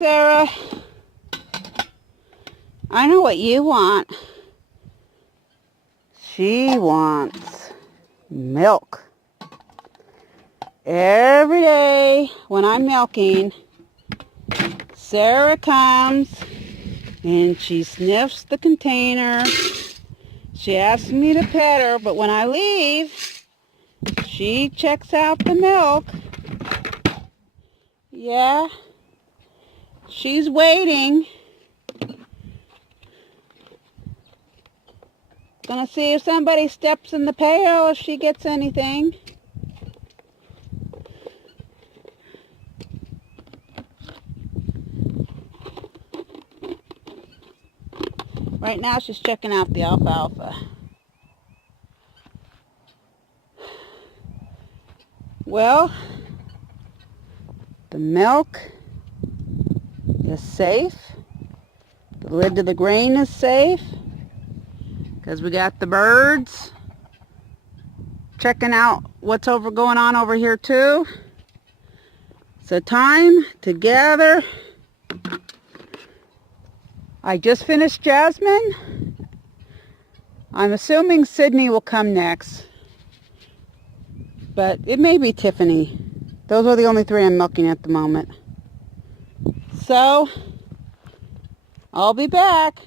Sarah, I know what you want. She wants milk. Every day when I'm milking, Sarah comes and she sniffs the container. She asks me to pet her, but when I leave, she checks out the milk. Yeah, she's waiting. Gonna see if somebody steps in the pail, if she gets anything. Right now she's checking out the alfalfa. Well, the milk is safe. The lid to the grain is safe. Because we got the birds checking out what's going on over here too. So time to gather. I just finished Jasmine. I'm assuming Sydney will come next. But it may be Tiffany. Those are the only three I'm milking at the moment. So, I'll be back.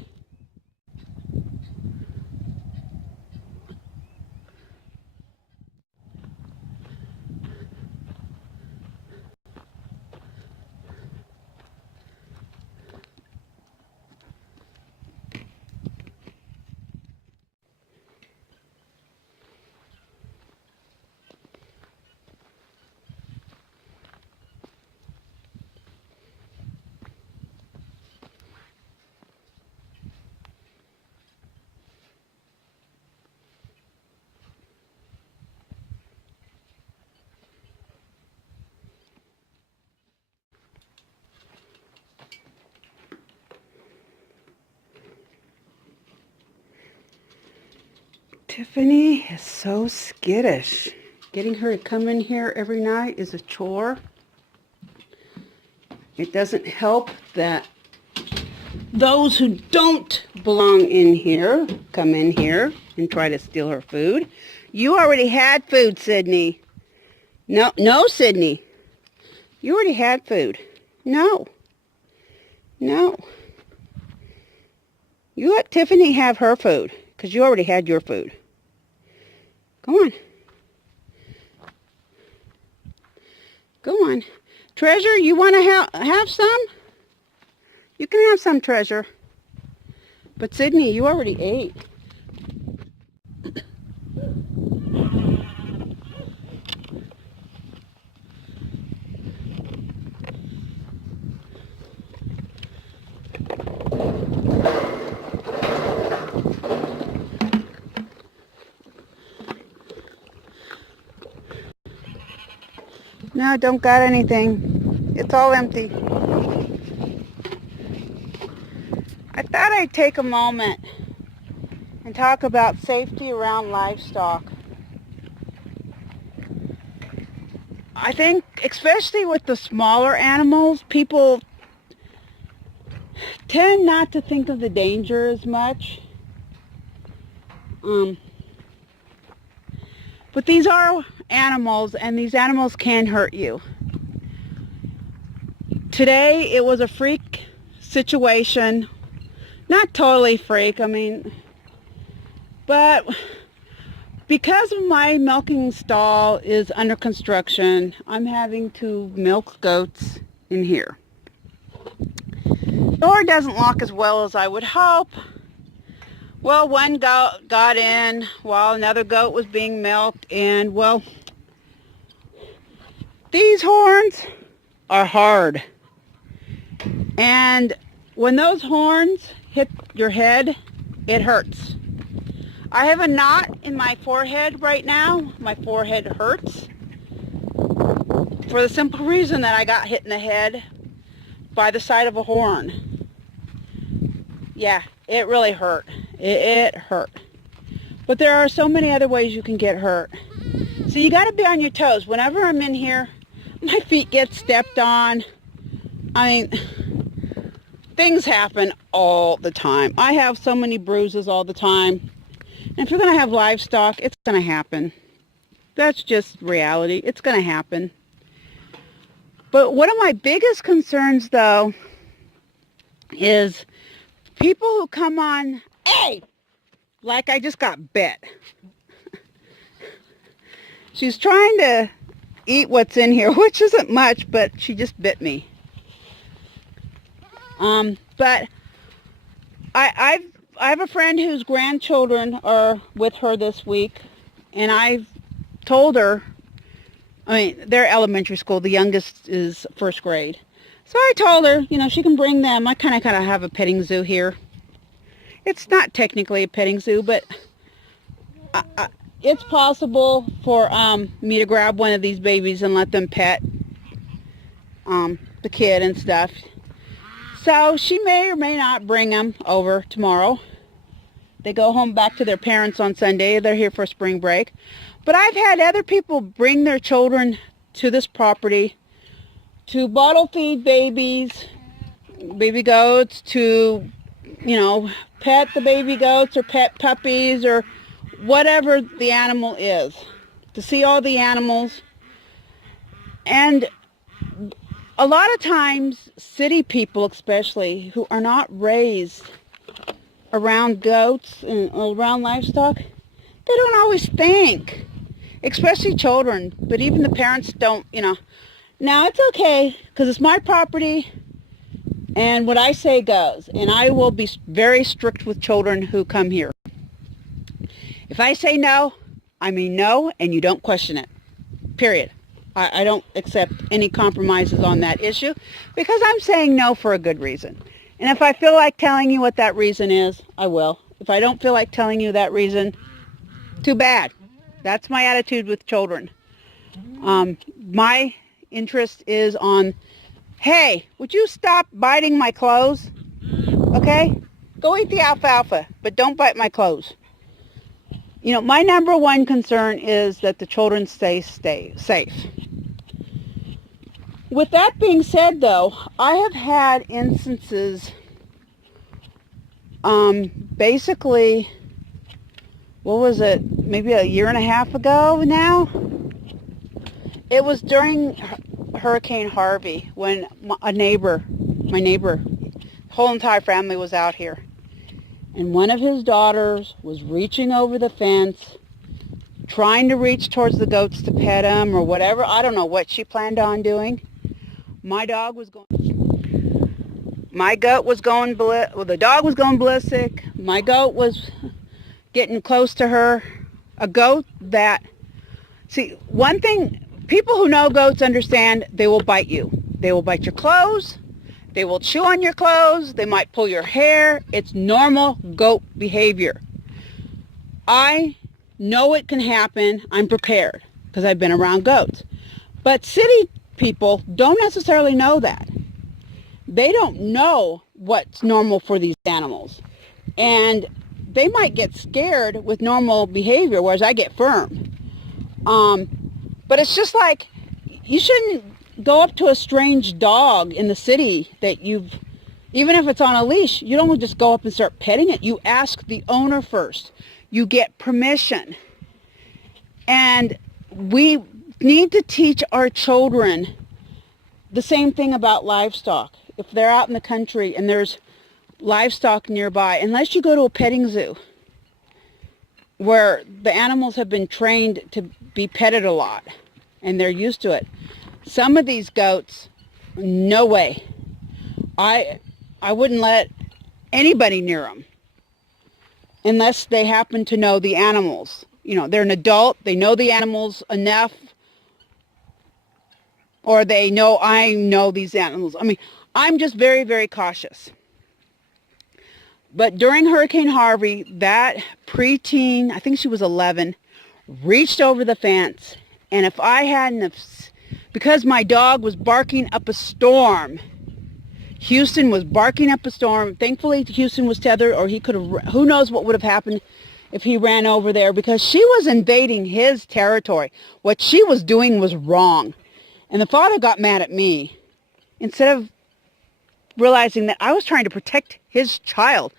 Tiffany is so skittish. Getting her to come in here every night is a chore. It doesn't help that those who don't belong in here come in here and try to steal her food. You already had food, Sydney. No, Sydney. You already had food. No. You let Tiffany have her food because you already had your food. Go on. Go on. Treasure, you want to have some? You can have some, Treasure. But Sydney, you already ate. No, don't got anything. It's all empty. I thought I'd take a moment and talk about safety around livestock. I think, especially with the smaller animals, people tend not to think of the danger as much. But these are animals, and these animals can hurt you. Today, it was a freak situation. Not totally freak, but because my milking stall is under construction, I'm having to milk goats in here. The door doesn't lock as well as I would hope. Well, one goat got in while another goat was being milked, and well, these horns are hard. And when those horns hit your head, it hurts. I have a knot in my forehead right now. My forehead hurts for the simple reason that I got hit in the head by the side of a horn. Yeah, it really hurt. It hurt. But there are so many other ways you can get hurt. So you got to be on your toes. Whenever I'm in here, my feet get stepped on. I mean, things happen all the time. I have so many bruises all the time. And if you're going to have livestock, it's going to happen. That's just reality. It's going to happen. But one of my biggest concerns, though, is people who come on, hey, like I just got bit. She's trying to eat what's in here, which isn't much, but she just bit me. But I have a friend whose grandchildren are with her this week, and I've told her, I mean, they're elementary school. The youngest is first grade. So I told her, you know, she can bring them. I kind of have a petting zoo here. It's not technically a petting zoo, but it's possible for me to grab one of these babies and let them pet the kid and stuff. So she may or may not bring them over tomorrow. They go home back to their parents on Sunday. They're here for spring break. But I've had other people bring their children to this property to bottle feed babies, baby goats, to, you know, pet the baby goats or pet puppies or whatever the animal is, to see all the animals. And a lot of times, city people especially, who are not raised around goats and around livestock, they don't always think, especially children, but even the parents don't, you know. Now, it's okay, because it's my property, and what I say goes, and I will be very strict with children who come here. If I say no, I mean no, and you don't question it, period. I don't accept any compromises on that issue, because I'm saying no for a good reason. And if I feel like telling you what that reason is, I will. If I don't feel like telling you that reason, too bad. That's my attitude with children. My interest is on, hey, would you stop biting my clothes? Okay? Go eat the alfalfa, but don't bite my clothes. You know, my number one concern is that the children stay safe. With that being said, though, I have had instances, basically, what was it, maybe a year and a half ago now? It was during Hurricane Harvey when my neighbor, the whole entire family was out here. And one of his daughters was reaching over the fence, trying to reach towards the goats to pet them or whatever. I don't know what she planned on doing. My dog was going... My goat was going... Well, the dog was going ballistic. My goat was getting close to her. A goat that... See, one thing... People who know goats understand they will bite you. They will bite your clothes. They will chew on your clothes. They might pull your hair. It's normal goat behavior. I know it can happen. I'm prepared because I've been around goats. But city people don't necessarily know that. They don't know what's normal for these animals. And they might get scared with normal behavior, whereas I get firm. But it's just like, you shouldn't go up to a strange dog in the city that you've, even if it's on a leash, you don't just go up and start petting it. You ask the owner first. You get permission. And we need to teach our children the same thing about livestock. If they're out in the country and there's livestock nearby, unless you go to a petting zoo where the animals have been trained to be petted a lot and they're used to it. Some of these goats, no way. I wouldn't let anybody near them unless they happen to know the animals. You know, they're an adult, they know the animals enough, or they know I know these animals. I mean, I'm just very, very cautious. But during Hurricane Harvey, that preteen, I think she was 11, reached over the fence. And if I hadn't, because my dog was barking up a storm, Houston was barking up a storm. Thankfully, Houston was tethered, or he could have, who knows what would have happened if he ran over there, because she was invading his territory. What she was doing was wrong. And the father got mad at me. Instead of realizing that I was trying to protect his child.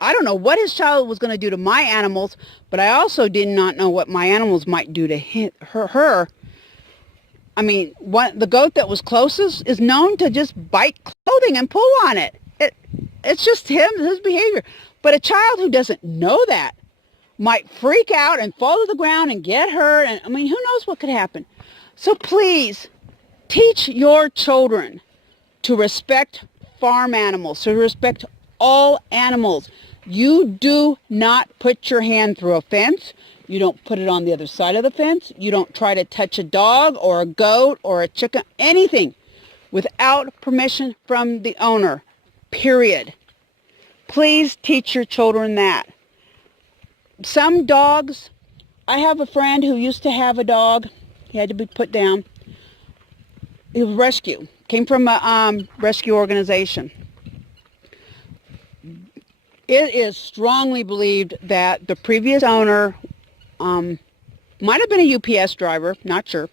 I don't know what his child was going to do to my animals, but I also did not know what my animals might do to her. I mean, the goat that was closest is known to just bite clothing and pull on it. It's just his behavior. But a child who doesn't know that might freak out and fall to the ground and get hurt. And I mean, who knows what could happen? So please, teach your children to respect farm animals, to respect all animals. You do not put your hand through a fence. You don't put it on the other side of the fence. You don't try to touch a dog or a goat or a chicken, anything, without permission from the owner, period. Please teach your children that. Some dogs, I have a friend who used to have a dog. He had to be put down. He was rescue. Came from a rescue organization. It is strongly believed that the previous owner might have been a UPS driver, not sure.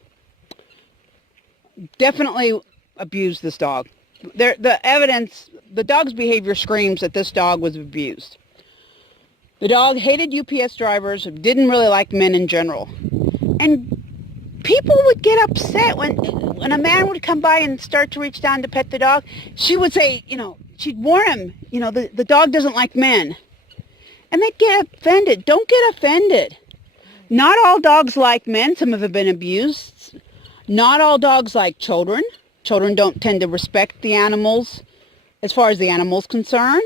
Definitely abused this dog. The evidence, the dog's behavior screams that this dog was abused. The dog hated UPS drivers, didn't really like men in general. And people would get upset when a man would come by and start to reach down to pet the dog. She would say, she'd warn him, the dog doesn't like men. And they'd get offended. Don't get offended. Not all dogs like men. Some have been abused. Not all dogs like children. Children don't tend to respect the animals as far as the animal's concerned.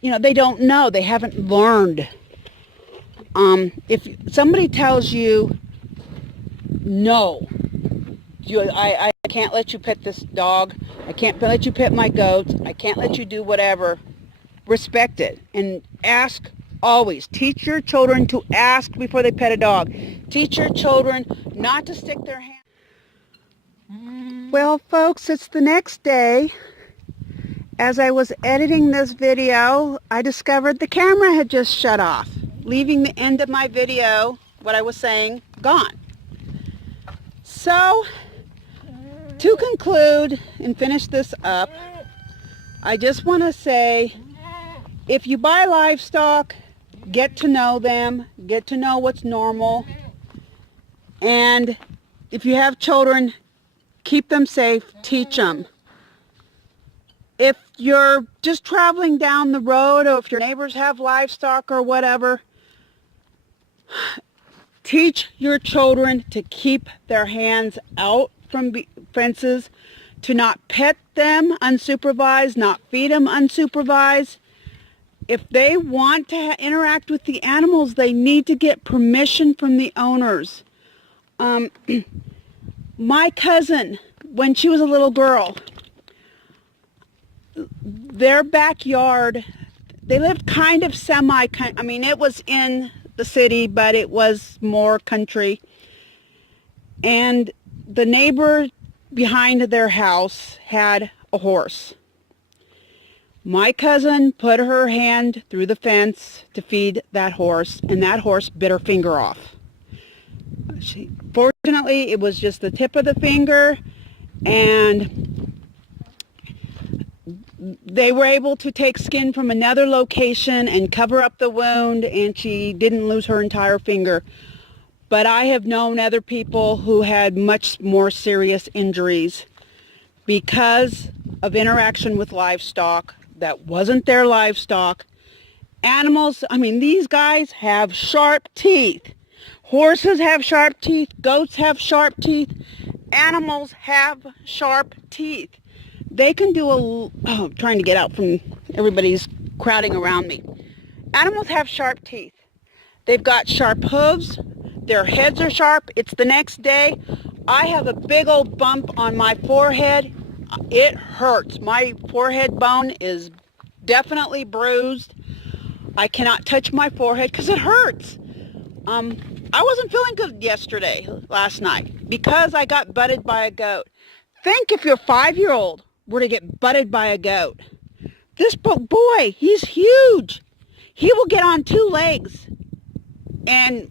They don't know. They haven't learned. If somebody tells you, no, I can't let you pet this dog. I can't let you pet my goats. I can't let you do whatever. Respect it and ask always. Teach your children to ask before they pet a dog. Teach your children not to stick their hand. Well, folks, it's the next day. As I was editing this video, I discovered the camera had just shut off, leaving the end of my video, what I was saying, gone. So, to conclude and finish this up, I just want to say, if you buy livestock, get to know them, get to know what's normal, and if you have children, keep them safe, teach them. If you're just traveling down the road, or if your neighbors have livestock or whatever, teach your children to keep their hands out from fences, to not pet them unsupervised, not feed them unsupervised. If they want to interact with the animals, they need to get permission from the owners. My cousin, when she was a little girl, their backyard, they lived kind of it was in the city, but it was more country. And the neighbor behind their house had a horse. My cousin put her hand through the fence to feed that horse, and that horse bit her finger off. Fortunately, it was just the tip of the finger, and they were able to take skin from another location and cover up the wound, and she didn't lose her entire finger. But I have known other people who had much more serious injuries because of interaction with livestock that wasn't their livestock. Animals, these guys have sharp teeth. Horses have sharp teeth. Goats have sharp teeth. Animals have sharp teeth. They can do trying to get out from everybody's crowding around me. Animals have sharp teeth. They've got sharp hooves. Their heads are sharp. It's the next day. I have a big old bump on my forehead. It hurts. My forehead bone is definitely bruised. I cannot touch my forehead because it hurts. I wasn't feeling good last night, because I got butted by a goat. Think if your 5-year-old were to get butted by a goat. This boy, he's huge. He will get on 2 legs and,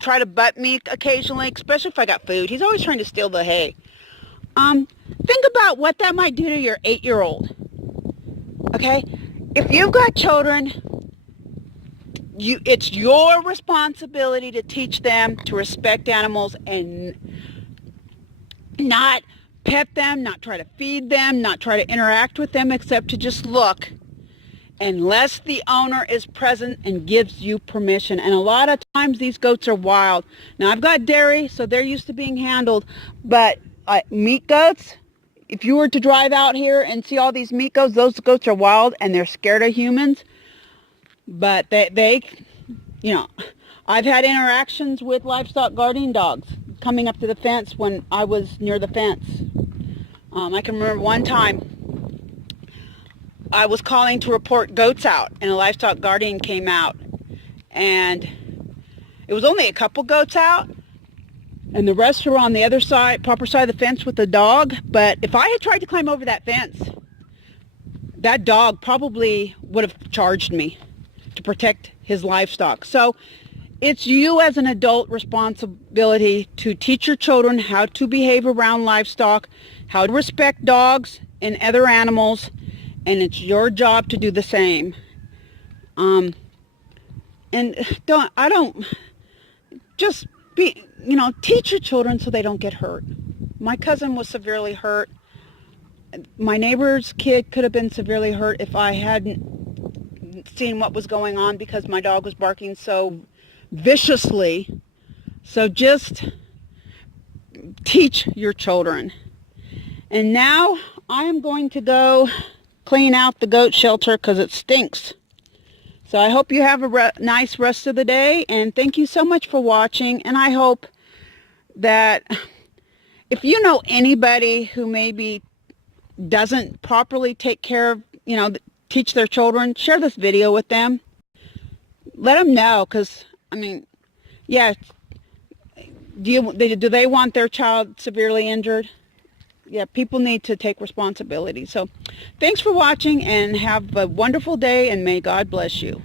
try to butt me occasionally, especially if I got food. He's always trying to steal the hay. Think about what that might do to your 8-year-old. Okay? If you've got children, it's your responsibility to teach them to respect animals and not pet them, not try to feed them, not try to interact with them, except to just look, unless the owner is present and gives you permission. And a lot of times these goats are wild. Now, I've got dairy, so they're used to being handled, but meat goats, if you were to drive out here and see all these meat goats, those goats are wild and they're scared of humans. But they you know, I've had interactions with livestock guardian dogs coming up to the fence when I was near the fence. I can remember one time I was calling to report goats out, and a livestock guardian came out, and it was only a couple goats out, and the rest were on the other side, proper side of the fence with the dog. But if I had tried to climb over that fence, that dog probably would have charged me to protect his livestock. So it's you as an adult responsibility to teach your children how to behave around livestock, how to respect dogs and other animals, and it's your job to do the same. And just be, teach your children so they don't get hurt. My cousin was severely hurt. My neighbor's kid could have been severely hurt if I hadn't seen what was going on, because my dog was barking so viciously. So just teach your children. And now I am going to go clean out the goat shelter because it stinks. So I hope you have a nice rest of the day, and thank you so much for watching. And I hope that if you know anybody who maybe doesn't properly take care of, teach their children, share this video with them. Let them know, because, yeah, do they want their child severely injured? Yeah, people need to take responsibility. So thanks for watching, and have a wonderful day, and may God bless you.